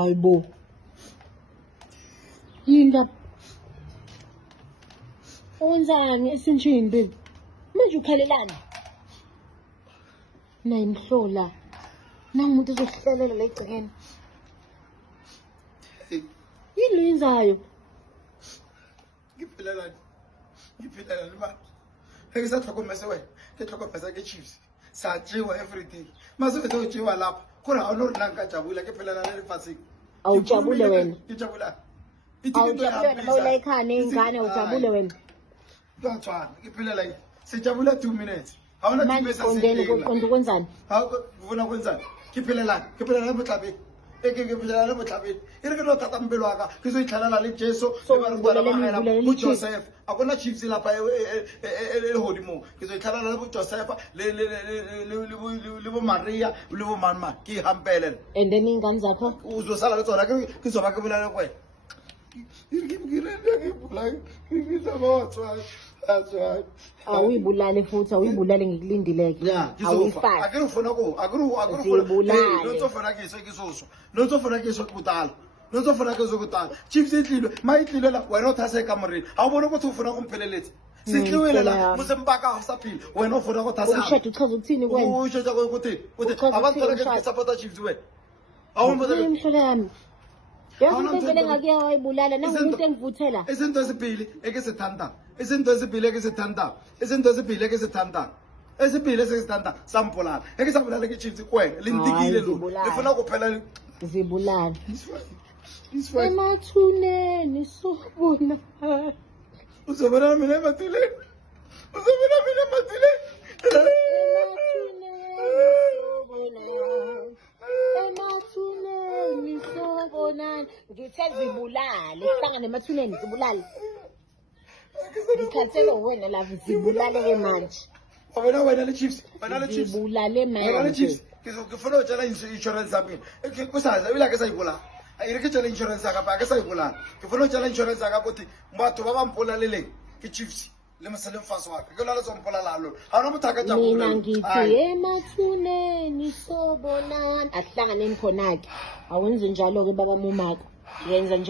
Hayibo. Yinda. Wenzani esintshini baby? Manje ukhalelani? Nayi mhlola. Nangu umuntu ezohlelela la egcekeni. Yini lo yenzayo? Ngiphelelani manje. Ngisathokomese wena. Ngithokomesa ke chiefs. Sajiwa everything. Mase bese ujiwa lapha. Khona awunolanga kajabula ngiphelelana lefasini. Awujabule wena. Ngijabula. Awujabule wena mawula ekhaya nezingane awujabule wena. Ngiyatshwana ngiphelela yini. Sijabula 2 minutes. Awuna manje qondeni uqonda ukwenzani? Hawu ufuna kwenzani? Ngiphelelana botlhabeni. Ngiphelelana botlhabeni. Ire ke no thata mbelo waka ke so itlhalala le Jesu le Joseph. Akona chiefs lapha hodimo. Ke so itlhalala le Joseph le bo Maria le bo mama ke hampelele. And then ingane zakho Uzosala le tsona ke zoba ke bulala kwena. awuyibulale futhi awuyibulale ngikulindileke awuyifaki akufuna ko notofuna kiso kutala notofuna kiso kutala chiefs itlilwe mayitlilwe la wena uthase kamoreni awubona ukuthi ufuna kumpheleletse sitliwele la musempaka usaphila wena ufuna ukuthasa ushada uchaza ukuthini kwena ushada ukuthi abantu ke support chiefs wena awumbuza mhlola yami yazi vele ngakuya wayibulala nangumuntu engivuthela izinto ezibili ekesithanda esibili esithanda sampolana ekesabulala ke chiefs kwena lindikile lo lifuna kuphela zibulala emathuneni sobona uzobona mina emathuneni emathuneni sobona ngithe zibulale sihlangane emathuneni zibulale ngikhathele wena la zibulale ke manje wena le chiefs zibulale manje wena le chiefs ngifuna utshela insurance yami kusaza ila ke sayibulala ayire ke tshela insurance yaka ba ke sayibulala ngifuna utshela insurance yaka ukuthi batho ba bampolaleleng ke chiefs le moseleng faso waka ke lala zompolala lo awuna muthaka jabula mina ngithi emathuneni sobona ahlanganeni khona ke awenze njalo ke baba mumako yenza njalo.